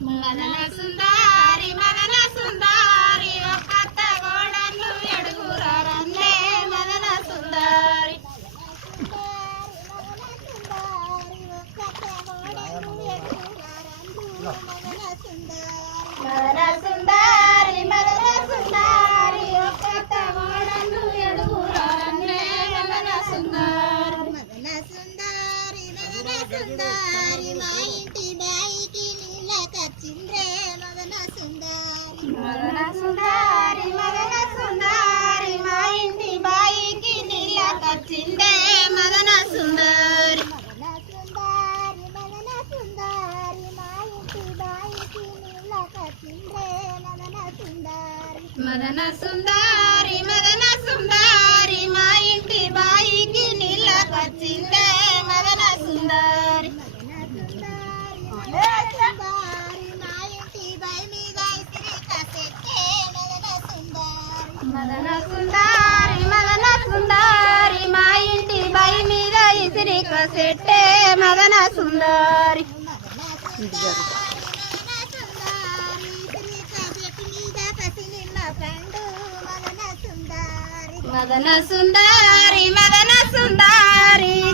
మదన సుందారి ఒక్కత్త గోడను ఎడుగురారన్నే మదన సుందారి మదన సుందారి ఒక్కత్త గోడను ఎడుగురారన్నే మదన సుందారి మా ఇంటి బాయికి నీళ్ళ కచ్చిందే మదన సుందారి మదన సుందారి మా ఇంటి బాయికి నీళ్ళ కచ్చిందే మదన సుందారి మా ఇంటి బాయికి నీళ్ళ కచ్చిందే మదన సుందారి మా ఇంటి బాయికి నీళ్ళ కచ్చిందే మదన సుందారి మా ఇంటి బాయి మీద ఇసిరి కసెట్టే మదన సుందారి మదన సుందారి మా ఇంటి బాయి మీద ఇసిరి కసెట్టే మదన సుందారి మదన సుందారి